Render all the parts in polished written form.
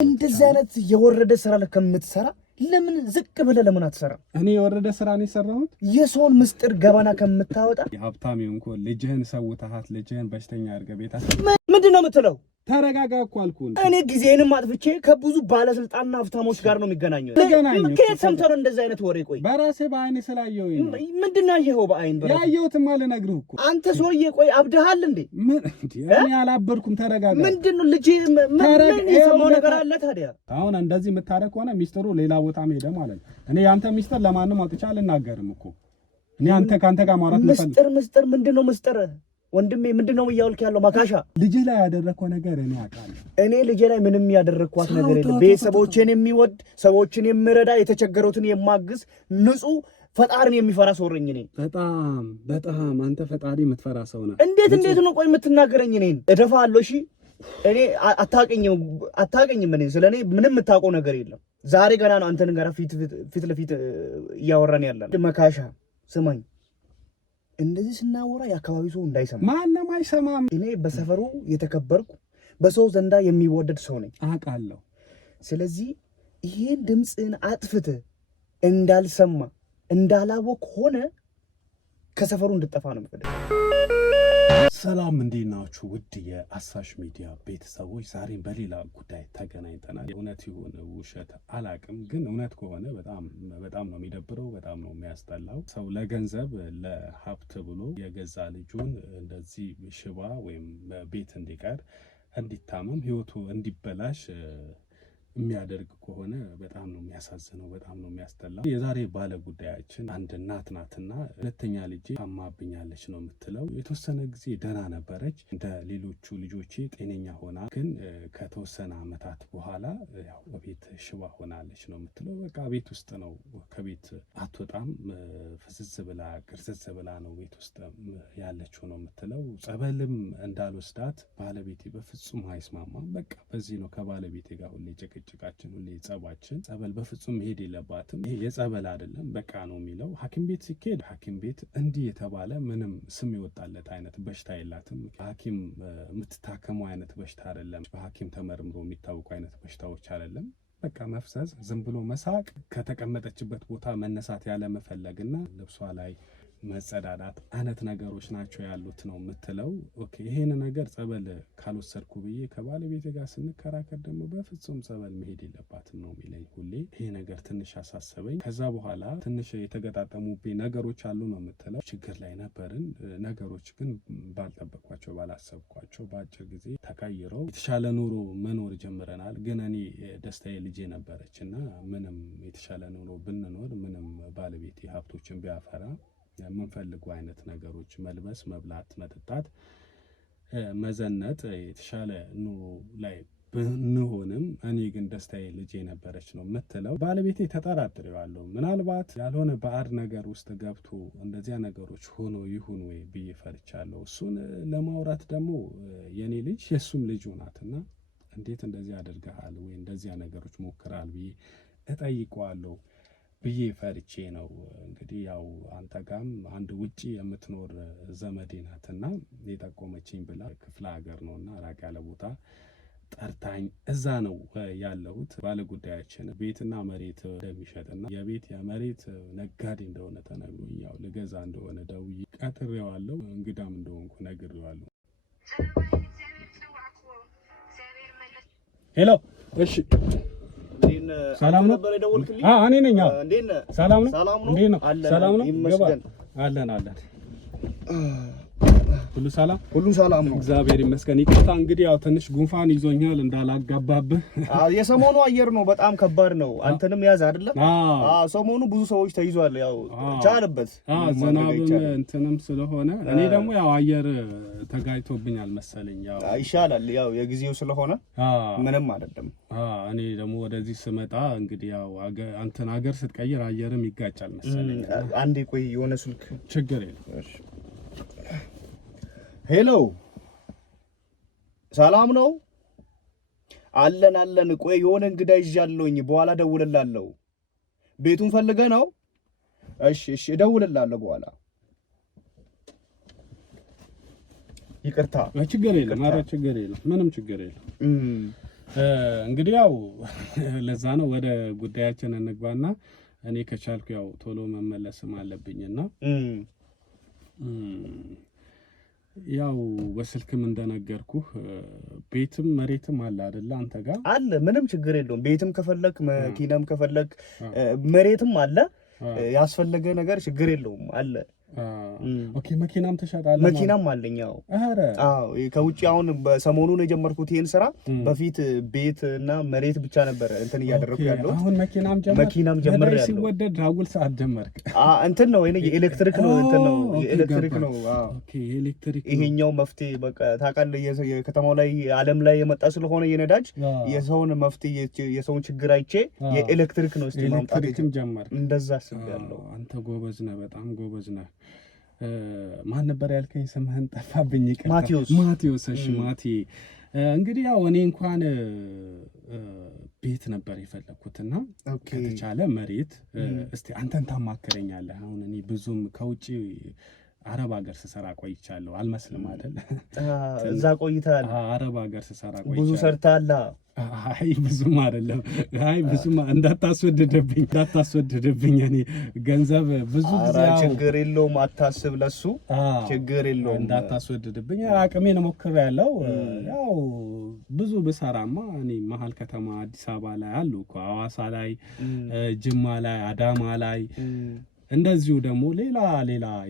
እንደዚህ አይነት የወረደ ስራ ለከምትሰራ ለምን ዝቅ ብለህ ለምን አትሰራ? እኔ የወረደ ስራ ነው የሰራሁት። የሰውን ምስጢር ገበና ከምታወጣ የሀብታም እንኳን ልጅህን ሰውተሃት ልጅህን በሽተኛ አድርገህ ቤት ምንድነው የምትለው? ተረጋጋ እኮ አልኩህ። እኔ ጊዜንም አጥፍቼ ከብዙ ባለስልጣንና ሀብታሞች ጋር ነው የሚገናኘው። ከየት ሰምተህ ነው እንደዚህ አይነት ወሬ? ቆይ በራሴ በአይኔ ስላየሁኝ። ምንድነው ያየኸው? በአይን ያየሁትማ ልነግርህ እኮ። አንተ ሰውዬ ቆይ አብደሃል እንዴ? እኔ አላበድኩም። ተረጋጋ። ምንድነው ልጅ ምን የሰማው ነገር አለ ታዲያ? አሁን እንደዚህ የምታረግ ከሆነ ሚስጥሩ ሌላ ቦታ ሄደ ማለት ነው። እኔ ያንተ ሚስጥር ለማንም አውጥቼ አልናገርም እኮ። እኔ ካንተ ጋር ማውራት ምስጥር ምንድነው ምስጥር? ወንድሜ ምንድነው እያልክ ያለው? ማካሻ ልጅ ላይ ያደረከው ነገር እኔ አውቃለሁ። እኔ ልጅ ላይ ምንም ያደረኳት ነገር የለም። ቤተሰቦቼን የሚወድ ሰዎችን የሚረዳ የተቸገሩትን የማግዝ ንጹህ ፈጣሪን የሚፈራ ሰው ነኝ እኔ። በጣም አንተ ፈጣሪ የምትፈራ ሰው ነህ። እንዴት ነው ቆይ የምትናገረኝ? እኔን እደፋለሁ። እሺ እኔ አታውቅኝም። እኔ ስለኔ ምንም የምታውቀው ነገር የለም። ዛሬ ገና ነው አንተን ጋር ፊት ለፊት እያወራን ያለን። መካሻ ስማኝ፣ እንደዚህ ስናወራ የአካባቢው ሰው እንዳይሰማ። ማንም አይሰማም። እኔ በሰፈሩ የተከበርኩ በሰው ዘንዳ የሚወደድ ሰው ነኝ አውቃለሁ። ስለዚህ ይሄን ድምፅን አጥፍተህ እንዳልሰማ እንዳላወቅ ሆነ ከሰፈሩ እንድጠፋ ነው የምፈልገው። ሰላም እንዴት ናችሁ? ውድ የአሳሽ ሚዲያ ቤተሰቦች፣ ዛሬም በሌላ ጉዳይ ተገናኝተናል። እውነት ይሁን ውሸት አላቅም፣ ግን እውነት ከሆነ በጣም ነው የሚደብረው፣ በጣም ነው የሚያስጠላው። ሰው ለገንዘብ ለሀብት ብሎ የገዛ ልጁን እንደዚህ ሽባ ወይም ቤት እንዲቀር እንዲታመም ህይወቱ እንዲበላሽ የሚያደርግ ከሆነ በጣም ነው የሚያሳዝነው፣ በጣም ነው የሚያስጠላው። የዛሬ ባለ ጉዳያችን አንድ እናት ናትና ሁለተኛ ልጄ ታማብኛለች ነው የምትለው። የተወሰነ ጊዜ ደህና ነበረች፣ እንደ ሌሎቹ ልጆቼ ጤነኛ ሆና፣ ግን ከተወሰነ ዓመታት በኋላ ያው ቤት ሽባ ሆናለች ነው የምትለው። በቃ ቤት ውስጥ ነው፣ ከቤት አትወጣም፣ ፍዝዝ ብላ ቅርዝዝ ብላ ነው ቤት ውስጥ ያለችው ነው የምትለው። ጸበልም እንዳልወስዳት ባለቤቴ በፍጹም አይስማማም። በቃ በዚህ ነው ከባለቤቴ ጋር ሁሌ ጭቃችን ሁሌ ጸባችን። ጸበል በፍጹም መሄድ የለባትም፣ ይሄ የጸበል አይደለም በቃ ነው የሚለው። ሐኪም ቤት ሲኬድ ሐኪም ቤት እንዲህ የተባለ ምንም ስም የወጣለት አይነት በሽታ የላትም። ሐኪም የምትታከመው አይነት በሽታ አይደለም። በሐኪም ተመርምሮ የሚታወቁ አይነት በሽታዎች አይደለም። በቃ መፍሰዝ፣ ዝም ብሎ መሳቅ፣ ከተቀመጠችበት ቦታ መነሳት ያለ መፈለግና ልብሷ ላይ መጸዳዳት አይነት ነገሮች ናቸው ያሉት ነው የምትለው። ኦኬ ይሄን ነገር ጸበል ካልወሰድኩ ብዬ ከባለቤቴ ጋር ስንከራከር ደግሞ በፍጹም ጸበል መሄድ የለባትም ነው የሚለኝ ሁሌ። ይሄ ነገር ትንሽ አሳሰበኝ። ከዛ በኋላ ትንሽ የተገጣጠሙብኝ ነገሮች አሉ ነው የምትለው። ችግር ላይ ነበርን። ነገሮች ግን ባልጠበቅኳቸው ባላሰብኳቸው በአጭር ጊዜ ተቀይረው የተሻለ ኑሮ መኖር ጀምረናል። ግን እኔ ደስታዬ ልጄ ነበረች እና ምንም የተሻለ ኑሮ ብንኖር ምንም ባለቤቴ ሀብቶችን ቢያፈራ የምንፈልገው አይነት ነገሮች መልበስ፣ መብላት፣ መጠጣት፣ መዘነጥ የተሻለ ኑሮ ላይ ብንሆንም እኔ ግን ደስታዬ ልጄ ነበረች ነው የምትለው። ባለቤቴ ተጠራጥሬዋለሁ። ምናልባት ያልሆነ ባዕድ ነገር ውስጥ ገብቶ እንደዚያ ነገሮች ሆኖ ይሁን ወይ ብዬ ፈርቻለሁ። እሱን ለማውራት ደግሞ የኔ ልጅ የእሱም ልጅ ናትና እንዴት እንደዚህ አድርገሃል ወይ እንደዚያ ነገሮች ሞክራል ብዬ እጠይቀዋለሁ ብዬ ፈርቼ ነው። እንግዲህ ያው አንተ ጋም አንድ ውጪ የምትኖር ዘመዴ ናትና የጠቆመችኝ ብላ ክፍለ ሀገር ነውና ራቅ ያለ ቦታ ጠርታኝ እዛ ነው ያለሁት። ባለ ጉዳያችን ቤትና መሬት እንደሚሸጥና የቤት የመሬት ነጋዴ እንደሆነ ተነግሮኝ ያው ልገዛ እንደሆነ ደውዬ ቀጥሬዋለሁ። እንግዳም እንደሆንኩ ነግሬዋለሁ። ሄሎ፣ እሺ ሰላም ነው? እኔ ነኝ። ሰላም ነው? እንዴት ነው? ሰላም ነው? አለን ሁሉ ሰላም፣ ሁሉ ሰላም ነው፣ እግዚአብሔር ይመስገን። ይቅርታ እንግዲህ ያው ትንሽ ጉንፋን ይዞኛል እንዳላጋባብህ። የሰሞኑ አየር ነው በጣም ከባድ ነው። አንተንም ያዝ አይደለም? ሰሞኑ ብዙ ሰዎች ተይዟል። ያው ቻልበት ዝናብም እንትንም ስለሆነ እኔ ደግሞ ያው አየር ተጋይቶብኛል መሰለኝ። ያው ይሻላል፣ ያው የጊዜው ስለሆነ ምንም አይደለም። እኔ ደግሞ ወደዚህ ስመጣ እንግዲህ ያው አንተን ሀገር ስትቀይር አየርም ይጋጫል መሰለኝ። አንዴ ቆይ፣ የሆነ ስልክ ችግር የለም። ሄሎ፣ ሰላም ነው? አለን። ቆይ የሆነ እንግዳ ይዣለሁኝ፣ በኋላ እደውልልሃለሁ። ቤቱን ፈልገህ ነው? እሺ፣ እደውልልሃለሁ በኋላ። ይቅርታ። ችግር የለም፣ ኧረ ችግር የለም፣ ምንም ችግር የለም። እንግዲህ ያው ለዛ ነው ወደ ጉዳያችን እንግባና እኔ ከቻልኩ ያው ቶሎ መመለስም አለብኝና ያው በስልክም እንደነገርኩህ ቤትም መሬትም አለ አይደል? አንተ ጋር አለ፣ ምንም ችግር የለውም። ቤትም ከፈለክ መኪናም ከፈለክ መሬትም አለ። ያስፈለገ ነገር ችግር የለውም አለ። ኦኬ መኪናም ተሻጣለ? መኪናም አለኝ። አዎ ከውጪ አሁን በሰሞኑን የጀመርኩት ይሄን ስራ በፊት ቤት እና መሬት ብቻ ነበር እንትን እያደረኩ ያለው። አሁን መኪናም ጀመር ያለው ሲወደድ አጉል ሰዓት ጀመርክ? እንትን ነው የኤሌክትሪክ ነው እንትን ነው የኤሌክትሪክ ነው። ኦኬ ኤሌክትሪክ ይሄኛው መፍትሄ በቃ ታውቃለህ፣ የከተማው ላይ ዓለም ላይ የመጣ ስለሆነ የነዳጅ የሰውን መፍትሄ የሰውን ችግር አይቼ የኤሌክትሪክ ነው እስቲ ማምጣት ጀመርክ። እንደዛ አስቤያለሁ። አንተ ጎበዝ ነህ፣ በጣም ጎበዝ ነህ። ማን ነበር ያልከኝ? ስምህን ጠፋብኝ። ማቴዎስ። እሺ ማቴ፣ እንግዲህ ያው እኔ እንኳን ቤት ነበር የፈለኩትና ከተቻለ መሬት እስቲ አንተን ታማክረኛለህ። አሁን እኔ ብዙም ከውጪ አረብ ሀገር ስሰራ ቆይቻለሁ። አልመስልም አይደል? እዛ ቆይተሃል? አረብ ሀገር ስሰራ ቆይቻለሁ። ብዙ ሰርተሃል? አይ ብዙም አይደለም። አይ ብዙም እንዳታስወድድብኝ እኔ ገንዘብ ብዙ ጊዜ ችግር የለውም አታስብ፣ ለሱ ችግር የለውም እንዳታስወድድብኝ። አቅሜን ሞክሬያለሁ። ያው ብዙ ብሰራማ እኔ መሀል ከተማ አዲስ አበባ ላይ አሉ እኮ ሐዋሳ ላይ፣ ጅማ ላይ፣ አዳማ ላይ እንደዚሁ ደግሞ ሌላ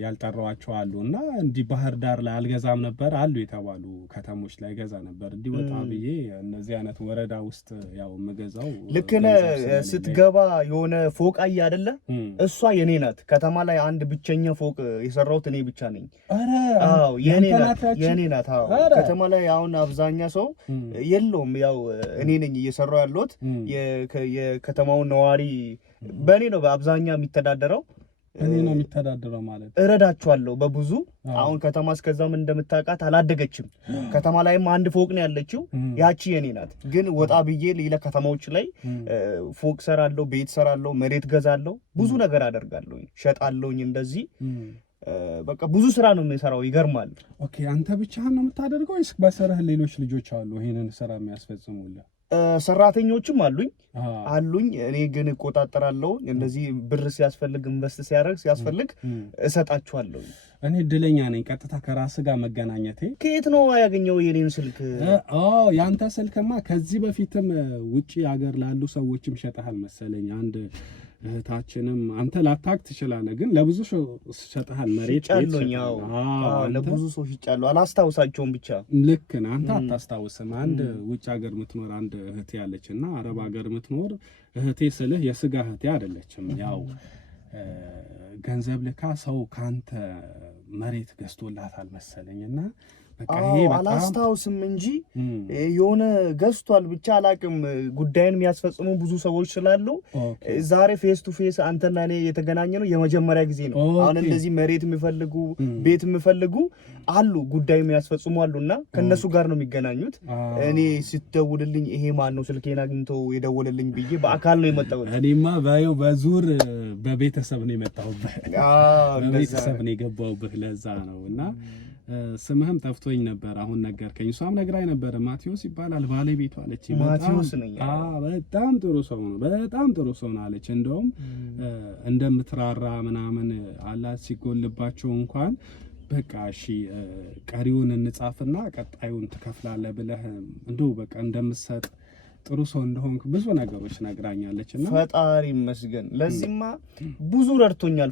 ያልጠራዋቸው አሉ እና እንዲህ ባህር ዳር ላይ አልገዛም ነበር አሉ የተባሉ ከተሞች ላይ ገዛ ነበር። እንዲህ ወጣ ብዬ እነዚህ አይነት ወረዳ ውስጥ ያው የምገዛው ልክ ነህ። ስትገባ የሆነ ፎቅ አየህ አይደለ? እሷ የኔ ናት። ከተማ ላይ አንድ ብቸኛ ፎቅ የሰራሁት እኔ ብቻ ነኝ። አዎ የኔ ናት። አዎ ከተማ ላይ አሁን አብዛኛ ሰው የለውም። ያው እኔ ነኝ እየሰራሁ ያለሁት። የከተማው ነዋሪ በእኔ ነው በአብዛኛው የሚተዳደረው። እኔ ነው የሚተዳደረው ማለት እረዳቸዋለሁ በብዙ። አሁን ከተማ እስከዛም እንደምታውቃት አላደገችም። ከተማ ላይም አንድ ፎቅ ነው ያለችው፣ ያቺ የኔ ናት። ግን ወጣ ብዬ ሌላ ከተማዎች ላይ ፎቅ ሰራለሁ፣ ቤት ሰራለሁ፣ መሬት ገዛለሁ፣ ብዙ ነገር አደርጋለሁ፣ ሸጣለሁኝ። እንደዚህ በቃ ብዙ ስራ ነው የሚሰራው። ይገርማል። ኦኬ አንተ ብቻህን ነው የምታደርገው ወይስ በስራህ ሌሎች ልጆች አሉ ይሄንን ስራ የሚያስፈጽሙልህ? ሰራተኞችም አሉኝ። እኔ ግን እቆጣጠራለሁ። እንደዚህ ብር ሲያስፈልግ ኢንቨስት ሲያስፈልግ እሰጣቸዋለሁ። እኔ እድለኛ ነኝ ቀጥታ ከራስህ ጋር መገናኘቴ። ከየት ነው ያገኘው የኔን ስልክ? ያንተ ስልክማ ከዚህ በፊትም ውጪ ሀገር ላሉ ሰዎችም ሸጠሃል መሰለኝ። አንድ እህታችንም አንተ ላታክ ትችላለህ፣ ግን ለብዙ ሰው ሸጠሃል መሬት ጫሉኝ። ለብዙ ሰው ሸጫለሁ፣ አላስታውሳቸውም ብቻ። ልክ ነህ አንተ አታስታውስም። አንድ ውጭ ሀገር የምትኖር አንድ እህቴ ያለችና አረብ ሀገር የምትኖር እህቴ ስልህ የስጋ እህቴ አይደለችም። ያው ገንዘብ ልካ ሰው ካንተ መሬት ገዝቶላታል መሰለኝና አላስታውስም እንጂ የሆነ ገዝቷል ብቻ አላቅም። ጉዳይን የሚያስፈጽሙ ብዙ ሰዎች ስላሉ ዛሬ ፌስ ቱ ፌስ አንተና እኔ የተገናኘ ነው የመጀመሪያ ጊዜ ነው። አሁን እንደዚህ መሬት የሚፈልጉ ቤት የሚፈልጉ አሉ፣ ጉዳይ የሚያስፈጽሙ አሉና ከነሱ ጋር ነው የሚገናኙት። እኔ ስትደውልልኝ ይሄ ማን ነው ስልኬን አግኝቶ የደወለልኝ ብዬ በአካል ነው የመጣሁት። እኔማ በዙር በቤተሰብ ነው የመጣሁበት። በቤተሰብ ነው የገባሁበት። ለዛ ነው እና ስምህም ጠፍቶኝ ነበር። አሁን ነገርከኝ። እሷም ነግራኝ ነበር። ማቴዎስ ይባላል ባለቤቱ አለች። ማቴዎስ ነኝ። በጣም ጥሩ ሰው ነው፣ በጣም ጥሩ ሰው ነው አለች። እንደውም እንደምትራራ ምናምን አላት ሲጎልባቸው እንኳን በቃ እሺ ቀሪውን እንጻፍና ቀጣዩን ትከፍላለህ ብለህ እንደው በቃ እንደምትሰጥ ጥሩ ሰው እንደሆንክ ብዙ ነገሮች ነግራኛለችና ፈጣሪ ይመስገን። ለዚህማ ብዙ ረድቶኛል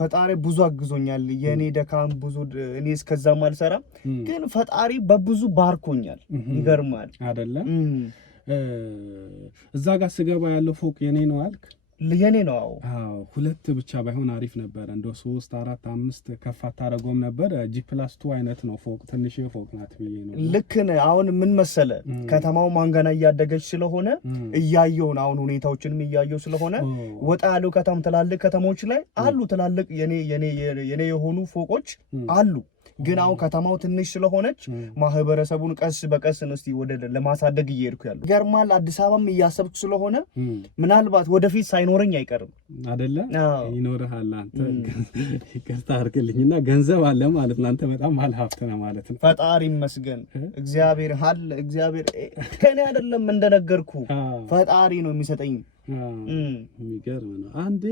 ፈጣሪ ብዙ አግዞኛል። የኔ ደካም ብዙ እኔ እስከዛም አልሰራም፣ ግን ፈጣሪ በብዙ ባርኮኛል። ይገርማል አይደለ? እዛ ጋር ስገባ ያለው ፎቅ የኔ ነው አልክ? የኔ ነው። አዎ ሁለት ብቻ ባይሆን አሪፍ ነበር። እንደው 3 4 5 ከፍ አታረገውም ነበር? G+2 አይነት ነው ፎቅ፣ ትንሽ ፎቅ ናት ብዬ ነው። ልክ ነህ። አሁን ምን መሰለ ከተማው ማንገና እያደገች ስለሆነ እያየው ነው። አሁን ሁኔታዎችንም እያየው ስለሆነ ወጣ ያለው ትላልቅ ከተሞች ላይ አሉ ትላልቅ የኔ የሆኑ ፎቆች አሉ። ግን አሁን ከተማው ትንሽ ስለሆነች ማህበረሰቡን ቀስ በቀስ ነው እስቲ ወደ ለማሳደግ እየሄድኩ ያለው። ይገርማል። አዲስ አበባም እያሰብኩ ስለሆነ ምናልባት ወደፊት ሳይኖረኝ አይቀርም አይደለ? ይኖርሃል። አንተ ይቅርታ አድርግልኝና ገንዘብ አለ ማለት ነው። አንተ በጣም ባለ ሀብት ነህ ማለት ነው። ፈጣሪ ይመስገን። እግዚአብሔር ከኔ አይደለም እንደነገርኩ ፈጣሪ ነው የሚሰጠኝ። የሚገርም ነው። አንዴ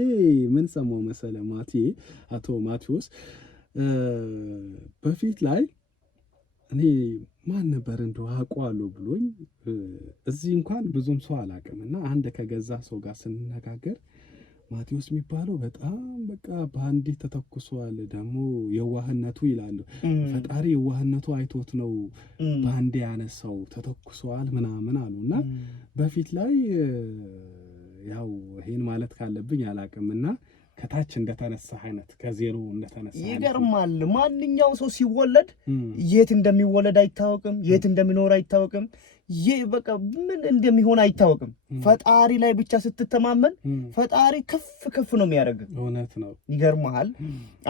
ምን ሰማው መሰለ አቶ ማቴዎስ በፊት ላይ እኔ ማን ነበር እንደው አውቀዋለሁ ብሎኝ እዚህ እንኳን ብዙም ሰው አላውቅምና አንድ ከገዛ ሰው ጋር ስንነጋገር ማቴዎስ የሚባለው በጣም በቃ በአንዴ ተተኩሷል። ደግሞ የዋህነቱ ይላሉ ፈጣሪ የዋህነቱ አይቶት ነው በአንዴ ያነሳው ተተኩሷል ምናምን አሉና በፊት ላይ ያው ይሄን ማለት ካለብኝ አላውቅምና ከታች እንደተነሳ አይነት ከዜሮ እንደተነሳ ይገርማል። ማንኛውም ሰው ሲወለድ የት እንደሚወለድ አይታወቅም፣ የት እንደሚኖር አይታወቅም፣ በቃ ምን እንደሚሆን አይታወቅም። ፈጣሪ ላይ ብቻ ስትተማመን ፈጣሪ ከፍ ነው የሚያደርግ። እውነት ነው። ይገርማል።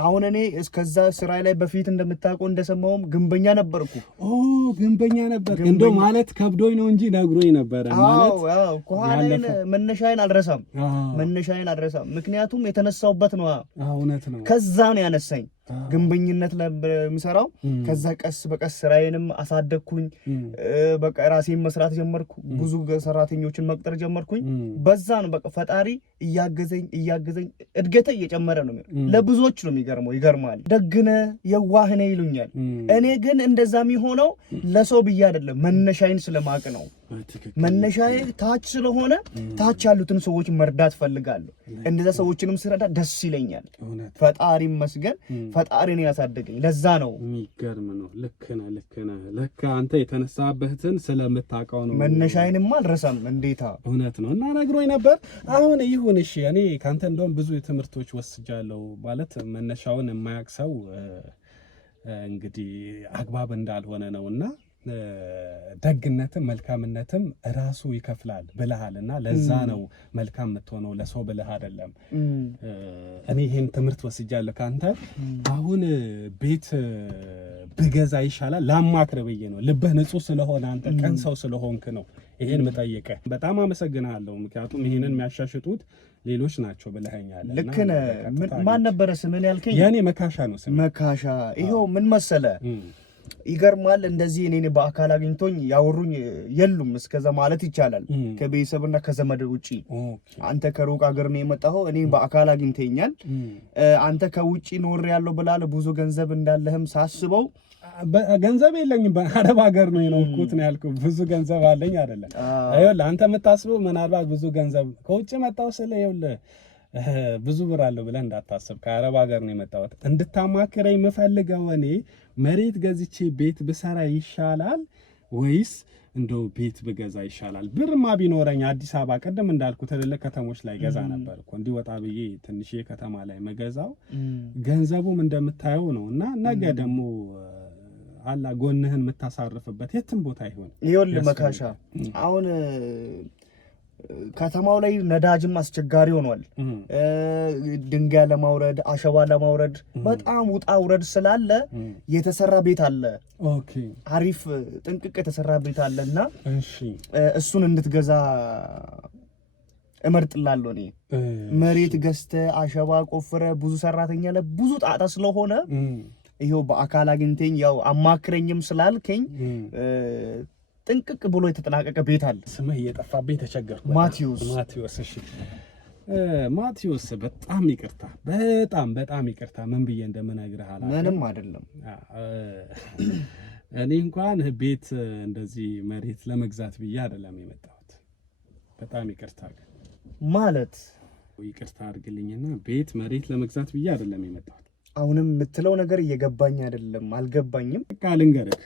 አሁን እኔ እስከዛ ስራ ላይ በፊት እንደምታውቀው እንደሰማውም ግንበኛ ነበርኩ። ግንበኛ ነበር እንደው ማለት ከብዶኝ ነው እንጂ ነግሮኝ ነበር ማለት ከኋላዬን መነሻዬን አልረሳም። ምክንያቱም የተነሳውበት ነው። እውነት ነው። ከዛ ነው ያነሳኝ ግንበኝነት ለምሰራው። ከዛ ቀስ በቀስ ስራዬንም አሳደግኩኝ። በቃ ራሴን መስራት ጀመርኩ። ብዙ ሰራተኞችን መቅጠር ጀመርኩኝ። በዛ ነው በቃ ፈጣሪ እያገዘኝ እድገቴ እየጨመረ ነው። ለብዙዎች ነው የሚገርመው። ይገርማል። ደግነ የዋህነ ይሉኛል። እኔ ግን እንደዛ የሚሆነው ለሰው ብዬ አይደለም፣ መነሻዬን ስለማቅ ነው። መነሻዬ ታች ስለሆነ ታች ያሉትን ሰዎች መርዳት ፈልጋለሁ። እንደዛ ሰዎችንም ስረዳ ደስ ይለኛል። ፈጣሪ ይመስገን። ፈጣሪ ነው ያሳደገኝ። ለዛ ነው። የሚገርም ነው። ልክ ነህ። ለካ አንተ የተነሳበትን ስለምታውቀው ነው። መነሻዬንማ አልረሳም። እንዴታ እውነት ነው። እና ነግሮኝ ነበር። አሁን ይሁን እሺ፣ እኔ ካንተ እንደውም ብዙ ትምህርቶች ወስጃለሁ። ማለት መነሻውን የማያውቅ ሰው እንግዲህ አግባብ እንዳልሆነ ነውና ደግነትም መልካምነትም ራሱ ይከፍላል ብለሃልና ለዛ ነው መልካም የምትሆነው፣ ለሰው ብለህ አይደለም። እኔ ይሄን ትምህርት ወስጃለሁ ካንተ። አሁን ቤት ብገዛ ይሻላል ላማክር ብዬ ነው። ልብህ ንጹህ ስለሆነ አንተ ቀን ሰው ስለሆንክ ነው ይሄን መጠየቅህ። በጣም አመሰግናለሁ። ምክንያቱም ይሄንን የሚያሻሽጡት ሌሎች ናቸው ብለኸኛል። ልክ ነህ። ማን ነበረ ስምን ያልከኝ? የኔ መካሻ ነው ስም። መካሻ። ይሄው ምን መሰለ ይገርማል። እንደዚህ እኔ በአካል አግኝቶኝ ያወሩኝ የሉም እስከዛ ማለት ይቻላል። ከቤተሰብና ከዘመድ ውጪ አንተ ከሩቅ ሀገር ነው የመጣኸው፣ እኔ በአካል አግኝተኛል። አንተ ከውጪ ኖር ያለው ብላል ብዙ ገንዘብ እንዳለህም ሳስበው ገንዘብ የለኝም በአረብ ሀገር ነው የኖርኩት ነው ያልኩት። ብዙ ገንዘብ አለኝ አይደለም። ይኸውልህ አንተ የምታስበው ምናልባት ብዙ ገንዘብ ከውጭ መጣሁ ስለ ይኸውልህ ብዙ ብር አለው ብለህ እንዳታስብ። ከአረብ ሀገር ነው የመጣሁት። እንድታማክረኝ የምፈልገው እኔ መሬት ገዝቼ ቤት ብሰራ ይሻላል ወይስ እንደው ቤት ብገዛ ይሻላል? ብርማ ቢኖረኝ አዲስ አበባ ቅድም እንዳልኩ ትልልቅ ከተሞች ላይ ገዛ ነበር እኮ። እንዲወጣ ብዬ ትንሽ ከተማ ላይ መገዛው ገንዘቡም እንደምታየው ነው። እና ነገ ደግሞ አላ ጎንህን የምታሳርፍበት የትም ቦታ ይሆን። ይኸውልህ መካሻ አሁን ከተማው ላይ ነዳጅም አስቸጋሪ ሆኗል። ድንጋይ ለማውረድ አሸዋ ለማውረድ በጣም ውጣ ውረድ ስላለ የተሰራ ቤት አለ። ኦኬ አሪፍ ጥንቅቅ የተሰራ ቤት አለና እሱን እንድትገዛ እመርጥላለሁ። እኔ መሬት ገዝተህ አሸዋ ቆፍረ ብዙ ሰራተኛ ብዙ ጣጣ ስለሆነ ይሄው በአካል አግኝተኝ ያው አማክረኝም ስላልከኝ ጥንቅቅ ብሎ የተጠናቀቀ ቤት አለ። ስምህ እየጠፋብኝ ተቸገርኩ። ማቴዎስ። እሺ ማቴዎስ፣ በጣም ይቅርታ፣ በጣም ይቅርታ። ምን ብዬ እንደምነግርህ አላውቅም። ምንም አይደለም። እኔ እንኳን ቤት እንደዚህ መሬት ለመግዛት ብዬ አይደለም የመጣሁት። በጣም ይቅርታ ማለት ይቅርታ አድርግልኝና ቤት መሬት ለመግዛት ብዬ አይደለም የመጣሁት። አሁንም የምትለው ነገር እየገባኝ አይደለም፣ አልገባኝም። በቃ ልንገርህ።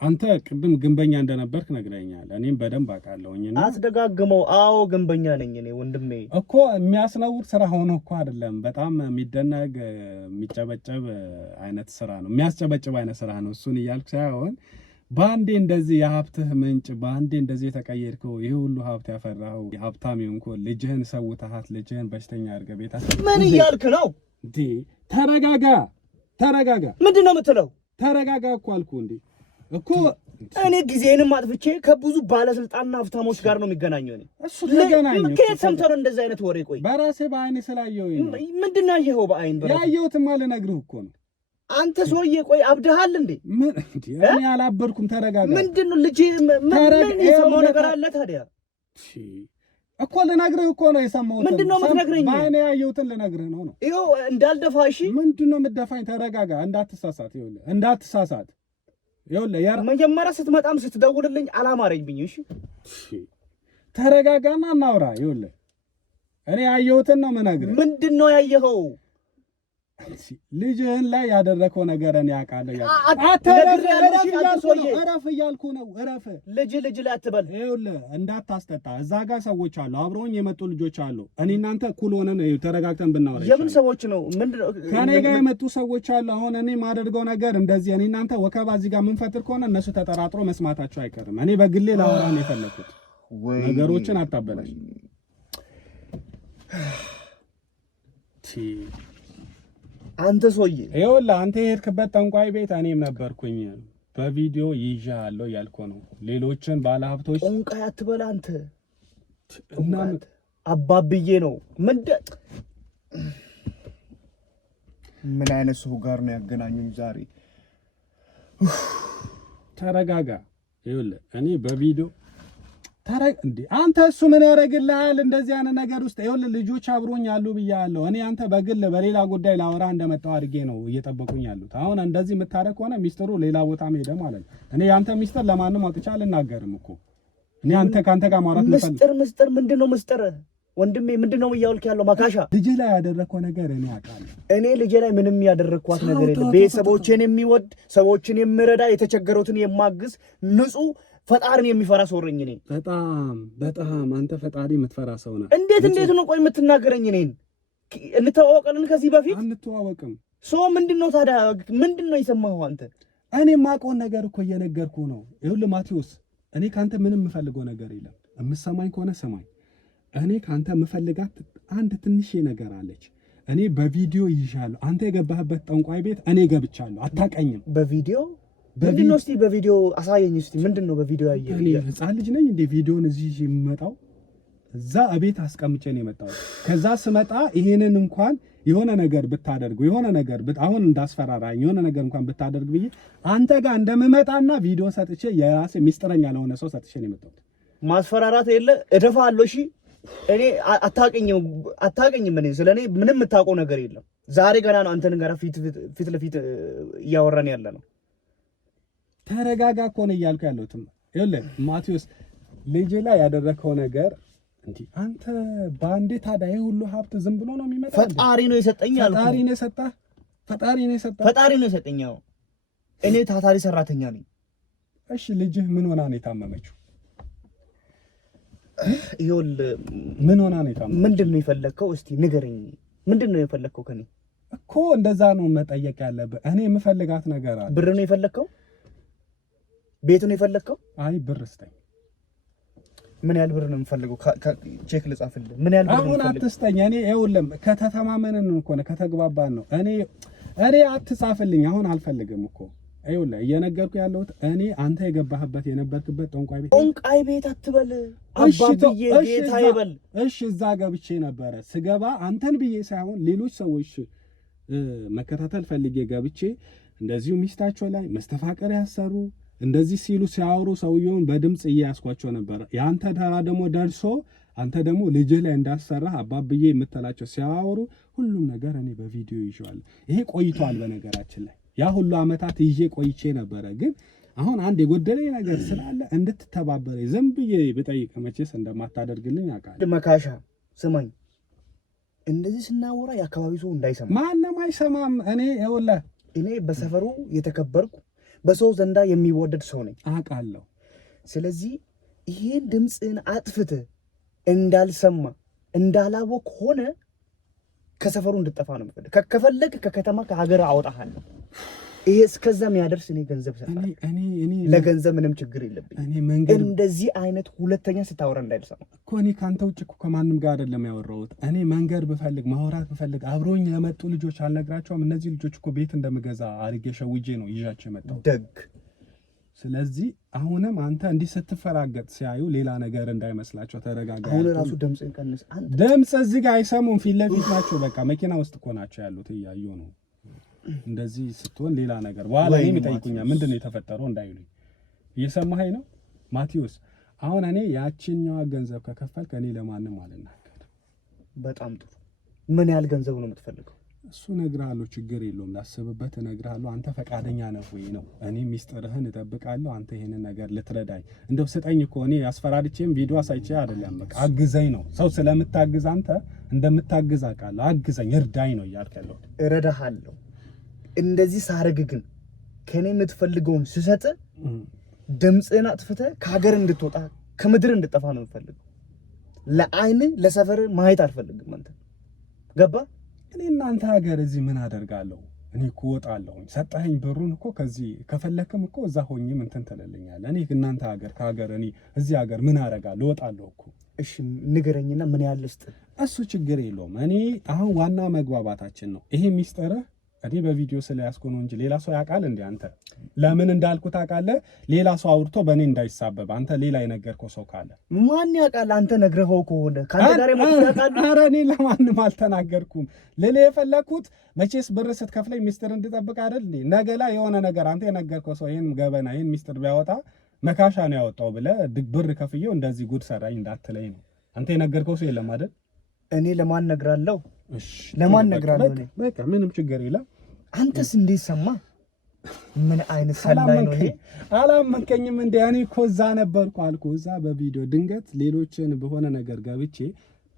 አንተ ቅድም ግንበኛ እንደነበርክ ነግረኛል። እኔም በደንብ አውቃለሁኝና አትደጋግመው። አዎ ግንበኛ ነኝ እኔ ወንድሜ። እኮ የሚያስነውር ስራ ሆኖ እኮ አይደለም። በጣም የሚደነቅ የሚጨበጨብ አይነት ስራ ነው፣ የሚያስጨበጭብ አይነት ስራ ነው። እሱን እያልኩ ሳይሆን ባንዴ እንደዚህ የሀብትህ ምንጭ ባንዴ እንደዚህ የተቀየርከው ይሄ ሁሉ ሀብት ያፈራው ሀብታም ይሁንኮ ልጅህን ሰውተሃት ልጅህን በሽተኛ አድርገህ ቤት ምን እያልክ ነው እንዴ? ተረጋጋ። ምንድነው የምትለው? ተረጋጋ እኮ አልኩህ እንዴ እኮ እኔ ጊዜንም አጥፍቼ ከብዙ ባለስልጣንና ሀብታሞች ጋር ነው የሚገናኘው። እኔ እሱ ተገናኘ ከየት ሰምተህ ነው እንደዚህ አይነት ወሬ? ቆይ በራሴ በአይኔ ስላየው ምንድነው ያየኸው? በአይን ያየሁትማ ልነግርህ እኮ ነው። አንተ ሰውዬ ቆይ አብደሃል እንዴ? ምን እንዴ? እኔ አላበድኩም። ተረጋጋ። ምንድነው ልጅ ምን የሰማው ነገር አለ ታዲያ? እኮ ልነግርህ እኮ ነው የሰማሁት። ምንድነው የምትነግረኝ? በአይኔ ያየሁትን ልነግርህ ነው። ይኸው እንዳልደፋ። እሺ ምንድነው የምትደፋኝ? ተረጋጋ። እንዳትሳሳት። ይኸውልህ እንዳትሳሳት። ይኸውልህ መጀመሪያ ስትመጣም ስትደውልልኝ አላማረኝብኝ። እሺ ተረጋጋና እናውራ። ይኸውልህ እኔ ያየሁትን ነው የምነግርህ። ምንድነው ያየኸው? ልጅህን ላይ ያደረከው ነገር እኔ አውቃለሁ። እረፍ እያልኩ ነው። እረፍ። ልጅ ላይ አትበል። ይኸውልህ እንዳታስጠጣ። እዛ ጋር ሰዎች አሉ፣ አብረውኝ የመጡ ልጆች አሉ። እኔ እናንተ እኩል ሆነን ተረጋግተን ብናወራ። የምን ሰዎች ነው? ምንድነው? ከእኔ ጋር የመጡ ሰዎች አሉ። አሁን እኔ የማደርገው ነገር እንደዚህ እኔ እናንተ ወከባ እዚህ ጋር የምንፈጥር ከሆነ እነሱ ተጠራጥሮ መስማታቸው አይቀርም። እኔ በግሌ ላወራ ነው የፈለኩት። ነገሮችን አታበላሽ። አንተ ሰውዬ ይኸውልህ አንተ የሄድክበት ጠንቋይ ቤት እኔም ነበርኩኝ። በቪዲዮ ይዣለሁ ያልኩ ነው። ሌሎችን ባለሀብቶች ጠንቋይ አትበላ አንተ። እና አባብዬ ነው ምን አይነት ሰው ጋር ነው ያገናኙኝ ዛሬ? ተረጋጋ። ይኸውልህ እኔ በቪዲዮ እንዴ አንተ እሱ ምን ያደርግልሃል? እንደዚህ አይነት ነገር ውስጥ ይኸውልህ ልጆች አብሮኝ ያሉ ብያለሁ። እኔ አንተ በግል በሌላ ጉዳይ ላወራ እንደመጣው አድርጌ ነው እየጠበቁኝ ያሉት። አሁን እንደዚህ የምታረግ ከሆነ ሚስጥሩ ሌላ ቦታ ሄደ ማለት ነው። እኔ ያንተ ሚስጥር ለማንም አውጥቼ አልናገርም እኮ። እኔ አንተ ካንተ ጋር ማውራት ምስጥር ምንድነው? ምስጥር ወንድሜ ምንድነው እያልክ ያለው? ማካሻ ልጅ ላይ ያደረከው ነገር እኔ አውቃለሁ። እኔ ልጅ ላይ ምንም ያደረኳት ነገር የለም። ቤተሰቦቼን የሚወድ ሰዎችን የሚረዳ የተቸገሩትን የማግዝ ንጹህ ፈጣሪን የሚፈራ ሰው ነኝ እኔ። በጣም አንተ ፈጣሪ የምትፈራ ሰው ነህ። እንዴት ነው ቆይ የምትናገረኝ? እኔን እንተዋወቃለን ከዚህ በፊት? አንተዋወቅም። ምንድነው ታዲያ? ምንድነው የሰማኸው አንተ? እኔ የማውቀውን ነገር እኮ እየነገርኩህ ነው። ይኸውልህ ማቴዎስ፣ እኔ ካንተ ምንም የምፈልገው ነገር የለም። የምትሰማኝ ከሆነ ሰማኝ። እኔ ካንተ የምፈልጋት አንድ ትንሽ ነገር አለች። እኔ በቪዲዮ ይዣለሁ። አንተ የገባህበት ጠንቋይ ቤት እኔ ገብቻለሁ። አታውቀኝም። በቪዲዮ ምንድነው? እስቲ በቪዲዮ አሳየኝ እስቲ። ምንድነው በቪዲዮ ያየህ? እኔ ህፃን ልጅ ነኝ እንዴ ቪዲዮን እዚህ የምመጣው? እዛ እቤት አስቀምጬ ነው የመጣው። ከዛ ስመጣ ይሄንን እንኳን የሆነ ነገር ብታደርጉ የሆነ ነገር አሁን እንዳስፈራራኝ የሆነ ነገር እንኳን ብታደርግ ብዬ አንተ ጋር እንደምመጣና ቪዲዮ ሰጥቼ የራሴ ሚስጥረኛ ለሆነ ሰው ሰጥቼ ነው የመጣው። ማስፈራራት የለ እደፋለሁ። እሺ እኔ አታውቅኝም። እኔ ስለኔ ምንም የምታውቀው ነገር የለም። ዛሬ ገና ነው አንተን ጋር ፊት ለፊት እያወራን ያለ ነው። ተረጋጋ እኮ ነው እያልኩ ያለሁት። ይኸውልህ ማቴዎስ ልጅ ላይ ያደረከው ነገር እንዴ አንተ ባንዴ ታዲያ ይሄ ሁሉ ሀብት ዝም ብሎ ነው የሚመጣው? ፈጣሪ ነው የሰጠኝ አልኩ። ፈጣሪ ነው የሰጠኝ። እኔ ታታሪ ሰራተኛ ነኝ። እሺ ልጅህ ምን ሆና ነው የታመመችው? ይኸውልህ ምን ሆና ነው የታመመችው? ምንድን ነው የፈለግከው? እስቲ ንገረኝ። ምንድን ነው የፈለግከው ከኔ? እኮ እንደዛ ነው መጠየቅ ያለብህ። እኔ የምፈልጋት ነገር አለ። ብር ነው የፈለግከው? ቤት ነው የፈለግከው? አይ ብር ስጠኝ። ምን ያህል ብር ነው የምፈልገው? ቼክ ልጻፍልህ። ምን ያህል ብር ነው? አሁን አትስጠኝ። እኔ ይኸውልህ ከተተማመንን እኮ ነው ከተግባባን ነው። እኔ አትጻፍልኝ። አሁን አልፈልግም እኮ ይኸውልህ እየነገርኩህ ያለሁት እኔ አንተ የነበርክበት ጠንቋይ ቤት አትበል አባብዬ፣ ጌታ ይበል። እሺ እዛ ገብቼ ነበረ። ስገባ አንተን ብዬ ሳይሆን ሌሎች ሰዎች መከታተል ፈልጌ ገብቼ እንደዚሁ ሚስታቸው ላይ መስተፋቀር ያሰሩ እንደዚህ ሲሉ ሲያወሩ ሰውየውን በድምጽ እያያስኳቸው ነበር። ያንተ ተራ ደግሞ ደርሶ አንተ ደግሞ ልጅህ ላይ እንዳሰራህ አባብዬ የምትላቸው ሲያወሩ ሁሉም ነገር እኔ በቪዲዮ ይዤዋለሁ። ይሄ ቆይቷል። በነገራችን ላይ ያ ሁሉ አመታት ይዤ ቆይቼ ነበረ። ግን አሁን አንድ የጎደለኝ ነገር ስላለ እንድትተባበረኝ ዝም ብዬ ብጠይቅ መቼስ እንደማታደርግልኝ አውቃለሁ። መካሻ ስማኝ፣ እንደዚህ ስናወራ የአካባቢ ሰው እንዳይሰማ። ማንም አይሰማም። እኔ በሰፈሩ የተከበርኩ በሰው ዘንዳ የሚወደድ ሰው ነኝ አውቃለሁ። ስለዚህ ይሄን ድምፅን አጥፍተህ እንዳልሰማ እንዳላወቅ ሆነ ከሰፈሩ እንድጠፋ ነው የምፈልግ። ከፈለግ ከከተማ ከሀገር አወጣሃለሁ። ይሄ እስከዛ የሚያደርስ እኔ ገንዘብ ሰጣለሁ። እኔ ለገንዘብ ምንም ችግር የለብኝ። እኔ መንገድ እንደዚህ አይነት ሁለተኛ ስታወራ እንዳይሰማ እኮ እኔ ካንተ ውጭ እኮ ከማንም ጋር አይደለም ያወራሁት። እኔ መንገድ ብፈልግ ማውራት ብፈልግ አብሮኝ የመጡ ልጆች አልነግራቸውም። እነዚህ ልጆች እኮ ቤት እንደምገዛ አድርጌ ሸውጄ ነው ይዣቸው የመጣሁት። ደግ ስለዚህ አሁንም አንተ እንዲህ ስትፈራገጥ ሲያዩ ሌላ ነገር እንዳይመስላቸው ተረጋጋ። አሁን ራሱ ድምፅን ቀንስ። ድምፅ እዚህ ጋር አይሰሙም። ፊት ለፊት ናቸው። በቃ መኪና ውስጥ እኮ ናቸው ያሉት፣ እያዩ ነው። እንደዚህ ስትሆን ሌላ ነገር በኋላ እኔም ይጠይቁኛል፣ ምንድን ነው የተፈጠረው እንዳይሉኝ። እየሰማኸኝ ነው ማቴዎስ? አሁን እኔ ያቺኛዋ ገንዘብ ከከፈልክ እኔ ለማንም አልናገርም። በጣም ጥሩ። ምን ያህል ገንዘብ ነው የምትፈልገው? እሱ እነግርሃለሁ፣ ችግር የለውም። ላስብበት እነግርሃለሁ። አንተ ፈቃደኛ ነህ ወይ ነው? እኔ ሚስጥርህን እጠብቃለሁ። አንተ ይሄንን ነገር ልትረዳኝ እንደው ስጠኝ እኮ እኔ አስፈራድቼም ቪዲዮ አሳይቼ አይደለም። በቃ አግዘኝ ነው። ሰው ስለምታግዝ አንተ እንደምታግዝ አውቃለሁ። አግዘኝ፣ እርዳኝ ነው እያልክ ያለሁት። እረዳሃለሁ። እንደዚህ ሳረግ ግን ከኔ የምትፈልገውን ስሰጥ ድምፅህን አጥፍተህ ከሀገር እንድትወጣ ከምድር እንድጠፋ ነው የምፈልገው። ለአይን ለሰፈር ማየት አልፈልግም። አንተ ገባ? እኔ እናንተ ሀገር እዚህ ምን አደርጋለሁ? እኔ እኮ እወጣለሁ። ሰጠኸኝ ብሩን እኮ ከዚህ ከፈለክም እኮ እዛ ሆኜም እንትን ትልልኛለህ። እኔ እናንተ ሀገር ከሀገር እኔ እዚህ ሀገር ምን አደርጋለሁ? እወጣለሁ እኮ። እሺ ንገረኝና ምን ያህል ልስጥ? እሱ ችግር የለውም። እኔ አሁን ዋና መግባባታችን ነው ይሄ ሚስጥርህ። እኔ በቪዲዮ ስለያዝኩ ነው እንጂ ሌላ ሰው ያውቃል እንዴ? አንተ ለምን እንዳልኩት ታውቃለህ? ሌላ ሰው አውርቶ በእኔ እንዳይሳበብ አንተ ሌላ የነገርከው ሰው ካለ ማን ያውቃል? አንተ ነግረኸው ከሆነ ካንተ ጋር ያውቃል። ኧረ እኔ ለማንም አልተናገርኩም። ልልህ የፈለግኩት መቼስ ብር ስትከፍለኝ ሚስጥር እንድጠብቅ አይደል እንዴ? ነገ ላይ የሆነ ነገር አንተ የነገርከው ሰው ይሄን ገበና ይሄን ሚስጥር ቢያወጣ መካሻ ነው ያወጣው ብለህ ብር ከፍዬው እንደዚህ ጉድ ሰራኝ እንዳትለኝ ነው። አንተ የነገርከው ሰው የለም አይደል? እኔ ለማን ነግራለሁ? እሺ ለማን ነግራለሁ? እኔ በቃ ምንም ችግር የለም። አንተስ እንዴት ሰማ? ምን አይነት ሰላይ ነው ይሄ? አላመንከኝም እንዴ? እኔ እኮ እዛ ነበርኩ አልኩ። እዛ በቪዲዮ ድንገት ሌሎችን በሆነ ነገር ገብቼ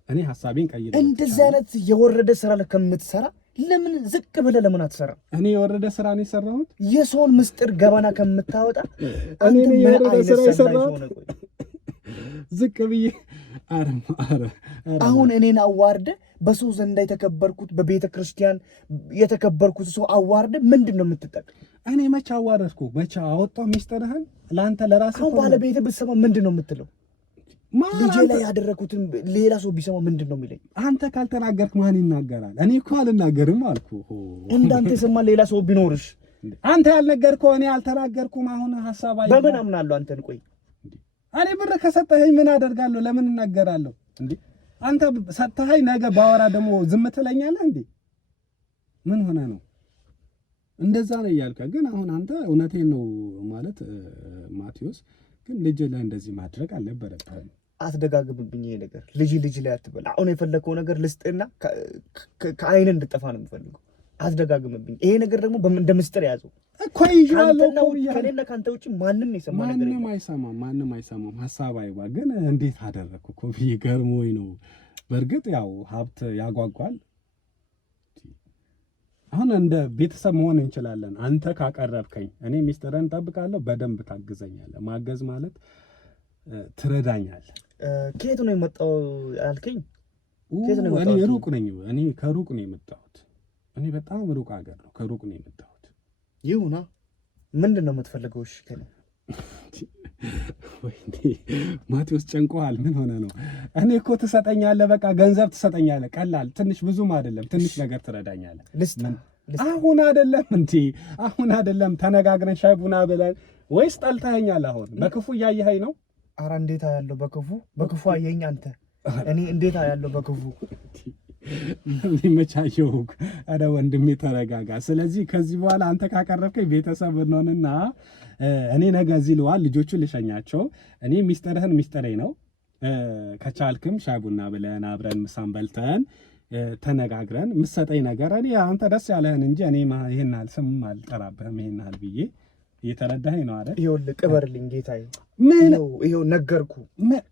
እኔ ሐሳቤን ቀይሬ እንደዚህ አይነት የወረደ ስራ ለከምትሰራ ለምን ዝቅ ብለህ ለምን አትሰራ? እኔ የወረደ ስራ ነው የሰራሁት? የሰውን ምስጢር ገበና ከምታወጣ እኔ የወረደ ስራ የሰራሁት ዝቅ ብዬ አሁን እኔን አዋርደ በሰው ዘንዳ የተከበርኩት በቤተ ክርስቲያን የተከበርኩት ሰው አዋርደ ምንድን ነው የምትጠቀም? እኔ መቼ አዋረድኩ? መቼ አወጣሁ ሚስጥርህን ለአንተ ለራስህ? አሁን ባለቤትህ ብትሰማ ምንድን ነው የምትለው? ልጄ ላይ ያደረኩትን ሌላ ሰው ቢሰማ ምንድን ነው የሚለኝ? አንተ ካልተናገርክ ማን ይናገራል? እኔ እኮ አልናገርም አልኩ። እንዳንተ የሰማ ሌላ ሰው ቢኖርሽ? አንተ ያልነገርከው እኔ አልተናገርኩም። አሁን ሐሳብ አይ በምን አምናለሁ አንተን? ቆይ እኔ ብር ከሰጠኸኝ ምን አደርጋለሁ? ለምን እናገራለሁ እንዴ? አንተ ሰጠኸኝ ነገ ባወራ ደግሞ ዝም ትለኛለህ እንዴ? ምን ሆነ ነው እንደዛ ነው እያልከ? ግን አሁን አንተ እውነቴን ነው ማለት ማቴዎስ፣ ግን ልጅ ላይ እንደዚህ ማድረግ አልነበረብህም። አትደጋግምብኝ ይሄ ነገር። ልጅ ላይ አትበል። አሁን የፈለከው ነገር ልስጥና ከአይን እንድጠፋ ነው የምፈልገው። አትደጋግምብኝ። ይሄ ነገር ደግሞ እንደ ምስጢር ያዘው እኮ ይያለው ነው። ከኔና ካንተ ውጪ ማንም የሰማ ነገር የለም። ማንም አይሰማም። ሐሳብ አይባ ግን እንዴት አደረኩ እኮ ብዬ ገርሞኝ ነው። በእርግጥ ያው ሀብት ያጓጓል። አሁን እንደ ቤተሰብ መሆን እንችላለን። አንተ ካቀረብከኝ እኔ ሚስጥርን እንጠብቃለሁ። በደንብ ታግዘኛለህ። ማገዝ ማለት ትረዳኛለህ። ከየት ነው የመጣው አልከኝ? እኔ ሩቅ ነኝ። እኔ ከሩቅ ነው የመጣሁት። እኔ በጣም ሩቅ ሀገር ነው፣ ከሩቅ ነው የመጣሁት። ይሁና። ምንድን ነው የምትፈልገው? እሺ ከኔ ወይኔ ማቴዎስ ጨንቆሃል። ምን ሆነ ነው? እኔ እኮ ትሰጠኛለህ፣ በቃ ገንዘብ ትሰጠኛለህ። ቀላል ትንሽ ብዙም አይደለም፣ ትንሽ ነገር ትረዳኛለህ። አሁን አይደለም እንዴ? አሁን አይደለም ተነጋግረን ሻይ ቡና ብለን ወይስ ጠልተኸኛል? አሁን በክፉ እያየኸኝ ነው? ኧረ እንዴት አያለሁ በክፉ አየኝ አንተ። እኔ እንዴት አያለሁ በክፉ መቻየው? አረ ወንድሜ ተረጋጋ። ስለዚህ ከዚህ በኋላ አንተ ካቀረብከኝ ቤተሰብ እንሆንና እኔ ነገ እዚህ ልዋል ልጆቹን ልሸኛቸው። እኔ ሚስጥርህን ሚስጥሬ ነው። ከቻልክም ሻይ ቡና ብለን አብረን ምሳን በልተን ተነጋግረን ምሰጠኝ ነገር እኔ አንተ ደስ ያለህን እንጂ እኔ ይሄን ያህል ስም አልጠራብህም። ይሄን ያህል ብዬ እየተረዳኸኝ ነው አይደል? ይኸውልህ ቅበርልኝ ጌታዬ። ምን ነው ይኸው ነገርኩ።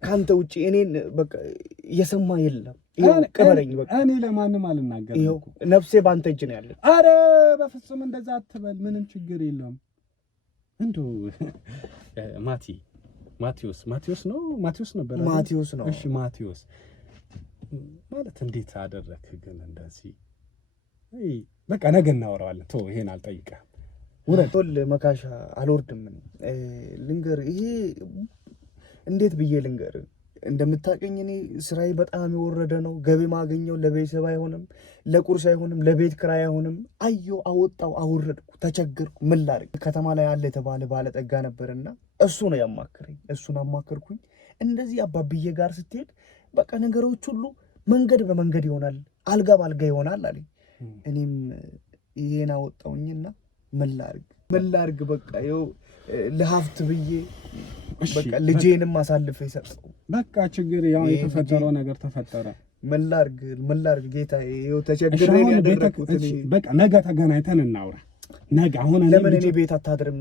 ካንተ ውጪ እኔን በቃ እየሰማ የለም። ይኸው ቅበረኝ በቃ። እኔ ለማንም አልናገርም። ይኸው ነፍሴ ባንተ እጅ ነው ያለች። አረ በፍጹም እንደዛ አትበል። ምንም ችግር የለም። እንደው ማቴዎስ ነው ነበር። ማቴዎስ ነው። እሺ ማቴዎስ ማለት እንዴት አደረክ ግን እንደዚህ? በቃ ነገ እናወራዋለን። ይሄን አልጠይቅህም። ቶል መካሻ አልወርድም ልንገር ይሄ እንዴት ብዬ ልንገር እንደምታቀኝ እኔ ስራዬ በጣም የወረደ ነው ገቢ ማገኘው ለቤተሰብ አይሆንም ለቁርስ አይሆንም ለቤት ክራይ አይሆንም አዮ አወጣው አወረድኩ ተቸገርኩ ምን ላድርግ ከተማ ላይ አለ የተባለ ባለጠጋ ነበርና እሱ ነው ያማከረኝ እሱን አማከርኩኝ እንደዚህ አባብዬ ጋር ስትሄድ በቃ ነገሮች ሁሉ መንገድ በመንገድ ይሆናል አልጋ ባልጋ ይሆናል አለኝ እኔም ይሄን አወጣውኝና ምን ላድርግ በቃ ይኸው ለሀብት ብዬ በቃ ልጄንም አሳልፈ ይሰጠው በቃ ችግር ያው የተፈጠረው ነገር ተፈጠረ ምን ላድርግ ጌታዬ ይኸው ተቸግሬን ያደረኩት በቃ ነገ ተገናኝተን እናውራ ነገ አሁን ለምን እኔ ቤት አታድርም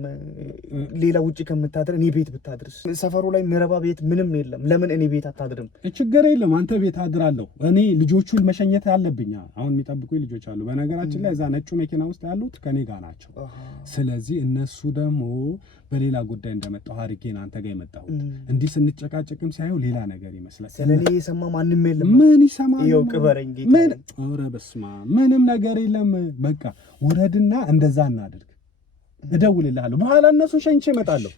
ሌላ ውጪ ከምታድር እኔ ቤት ብታድርስ ሰፈሩ ላይ ምረባ ቤት ምንም የለም ለምን እኔ ቤት አታድርም ችግር የለም አንተ ቤት አድራለሁ እኔ ልጆቹን መሸኘት ያለብኝ አሁን የሚጠብቁኝ ልጆች አሉ በነገራችን ላይ እዛ ነጩ መኪና ውስጥ ያሉት ከኔ ጋር ናቸው ስለዚህ እነሱ ደግሞ በሌላ ጉዳይ እንደመጣው አርጌን አንተ ጋር የመጣሁት እንዲህ ስንጨቃጨቅም ሳይሆን ሌላ ነገር ይመስላል ስለኔ የሰማ ማንንም የለም ምን ይሰማል ይኸው ቅበረኝ ጌታ ምን ኧረ በስመ አብ ምንም ነገር የለም በቃ ውረድና እንደዛ እናድርግ እደውልልሃለሁ በኋላ እነሱ ሸኝቼ እመጣለሁ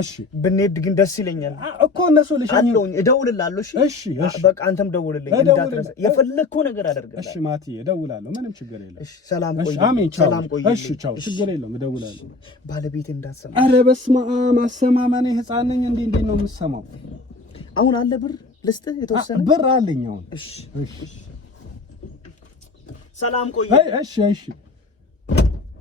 እሺ ብንሄድ ግን ደስ ይለኛል እኮ እነሱ ልሸኝኝ እደውልልሃለሁ እሺ በቃ አንተም ደውልልኝ እንዳትረሳ የፈለግከው ነገር አደርጋለሁ እሺ ማቲ እደውላለሁ ምንም ችግር የለም እሺ ሰላም ቆይ አሜን ሰላም ቆይ እሺ ቻው ችግር የለም እደውላለሁ ባለቤቴ እንዳትሰማ ኧረ በስመ አብ አሰማማኔ ህፃን ነኝ እንዴ ነው የምትሰማው አሁን አለ ብር ልስጥህ የተወሰነ ብር አለኝ አሁን እሺ ሰላም ቆይ እሺ